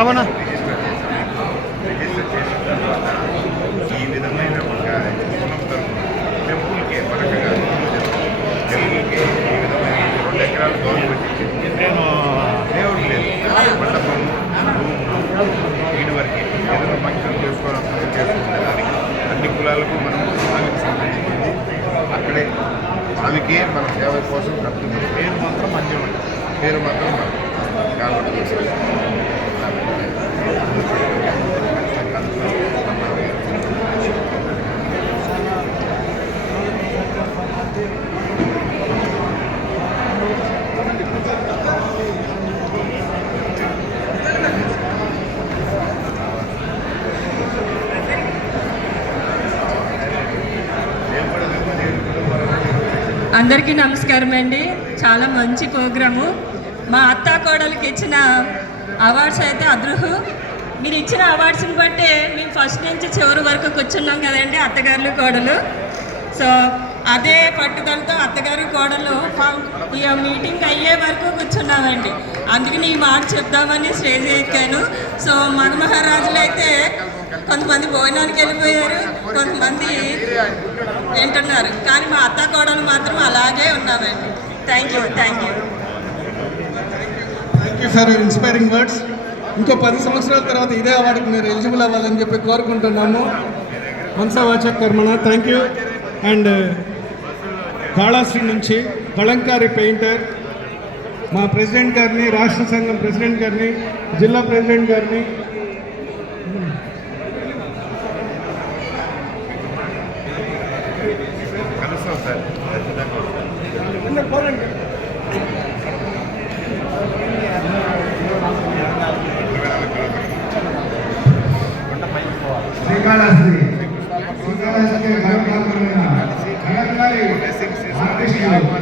బాబనా register చేసిన తర్వాత ఈ విధమైన ఒక టెంపుల్కి మనకు టెంపుల్కి ఈ విధమైన 2 ఎకరాలు గవర్నమెంట్ ఇచ్చింది. దేవుడు లేదు, మండపం వీడి వరకు ఏదైనా ఫంక్షన్ చేసుకుంటే దానికి అన్ని కులాలకు మనం స్వామికి సంబంధించింది అక్కడే స్వామికి మన సేవ కోసం కడుతున్నాం. పేరు మాత్రం మంచిగా ఉంటుంది, పేరు మాత్రం కాబట్టి అందరికీ నమస్కారం అండి. చాలా మంచి ప్రోగ్రాము. మా అత్తా కోడలికి ఇచ్చిన అవార్డ్స్ అయితే అదృహం. మీరు ఇచ్చిన అవార్డ్స్ని బట్టే మేము ఫస్ట్ నుంచి చివరి వరకు కూర్చున్నాం కదండి, అత్తగారులు కోడలు. సో అదే పట్టుదలతో అత్తగారు కోడలు ఈ మీటింగ్ అయ్యే వరకు కూర్చున్నామండి. అందుకని ఈ మాట చెప్దామని స్టేజ్ ఎక్కాను. సో మగమహారాజులు అయితే కొంతమంది భోజనానికి వెళ్ళిపోయారు, కొంతమంది వింటున్నారు, కానీ మా అత్త కోడలు మాత్రం అలాగే ఉన్నామండి. Thank you thank you for your inspiring words. ఇంకో 10 సంవత్సరాల తర్వాత ఇదే అవార్డుకి మీరు ఎలిజిబుల్ అవ్వాలని చెప్పి కోరుకుంటున్నాము. మనసా వాచా కర్మణ. Thank you. అండ్ కాళాశ్రీ నుంచి కళంకారి పెయింటర్ మా ప్రెసిడెంట్ గారిని, రాష్ట్ర సంఘం ప్రెసిడెంట్ గారిని, జిల్లా ప్రెసిడెంట్ గారిని, కలుస్తాం సార్. శ్రీకాళహస్తి కళంకారి ఆర్టిస్టులు